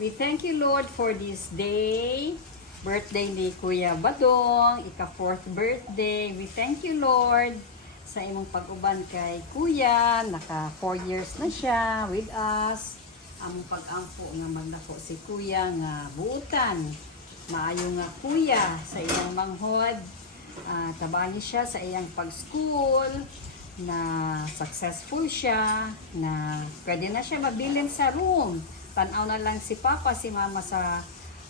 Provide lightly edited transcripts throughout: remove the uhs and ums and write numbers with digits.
We thank you, Lord, for this day. Birthday ni Kuya Badong, ika-4th birthday. We thank you, Lord, sa imong pag-uban kay Kuya. Naka 4 years na siya with us. Among pag-ampo nga magdako si Kuya nga buutan. Maayo nga Kuya sa iyang manghod. Tabangi siya sa iyang pag-school, na successful siya, na pwede na siya mabilin sa room. Tanaw na lang si Papa, si Mama sa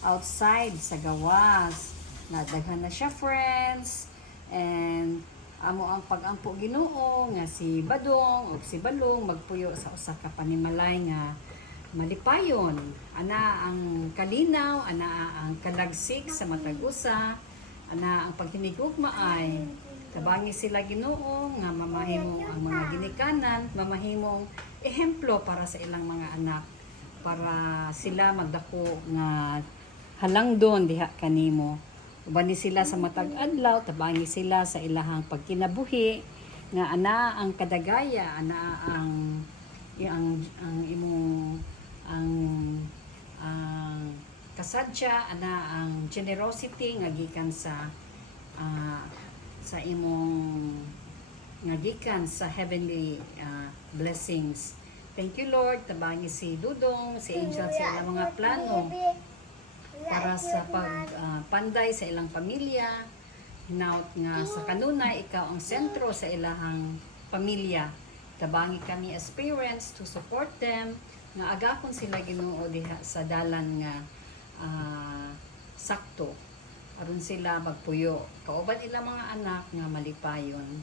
outside, sa gawas. Nadaghan na siya friends. And amo ang pag-ampo Ginoo nga si Badong o si Balong magpuyo sa usa ka panimalay nga malipayon. Ana ang kalinaw, ana ang kalagsik sa matag usa, ana ang paghinigugma ay tabangi sila Ginoo nga mamahimong ang mga ginikanan, mamahimong ehemplo para sa ilang mga anak, para sila magdako nga halangdon diha kanimo. Uban ni sila sa matag adlaw, tabangi sila sa ilahang pagkinabuhi nga ana ang kadagaya, ana ang imong ang kasadya, ana ang generosity nga gikan sa imong nga gikan sa heavenly blessings. Thank you, Lord. Tabangi si Dudong, si Angel sa ilang mga plano para sa pagpanday sa ilang pamilya. Hinaut nga sa kanunay, ikaw ang sentro sa ilahang pamilya. Tabangi kami as parents to support them, nga agakon sila Ginoo diha sa dalan nga sakto. Aron sila magpuyo. Kauban ilang mga anak nga malipayon.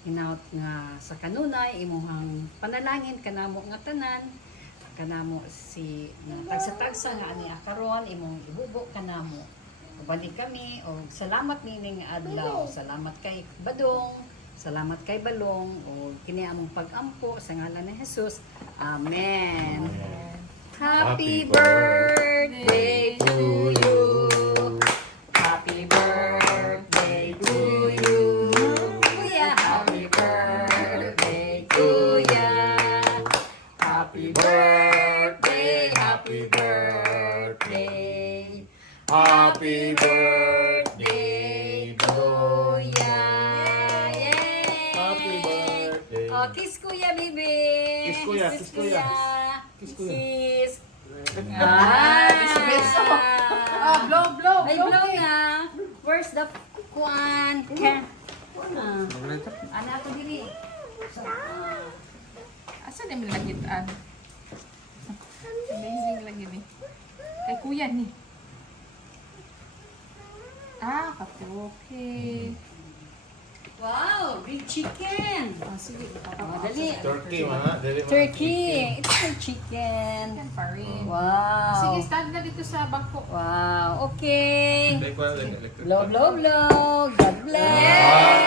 Hinaut nga sa kanunay, imuhang panalangin kanamo nga tanan, kanamo si tagsa-tagsa nga ani akaron, imong ibubo kanamo. Ubani kami o salamat nining adlaw, salamat kay Badong, salamat kay Balong o kini among pag-ampo sa ngalan ni Jesus. Amen. Happy birthday to you. Happy birthday to you. Kuya, happy birthday Kuya. Happy birthday, happy birthday. Happy birthday, Kuya. Yay! Happy birthday. Oh, kiss Kuya, baby. Kiss Kuya, kiss Kuya. Kiss Kiss Kuya. Kiss. Beso. Blow. Ay, blow nga. Where's the kuan? Can. Ano ako dili? Asa na yung lagitan? Amazing lagi ni. Kay kuya ni. Okay. Wow, big chicken. Sige. Oh, dali. Turkey, ma. Dali, ma. Turkey. It's a chicken. Pa rin. Wow. Sige, stand na dito sa bangko. Wow, okay. Like what? Like electric. Blow, blow, blow. God bless.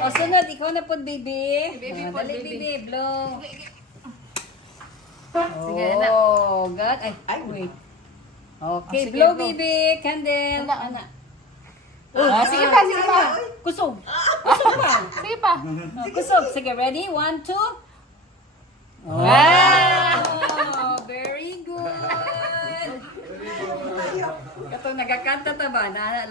O, sunod. Ikaw na po, baby. Baby po, Dali, baby. baby. Blow. Sige, anak. Oh, God. Ay, wait. Okay, sige, blow, blow. baby. Candle. Ana. Sige pa. Kusog. Kusog pa. Sige pa. Kusog. Sige, ready? 1, 2. Wow! Very good. Katong nagakanta ta ba? Naana lang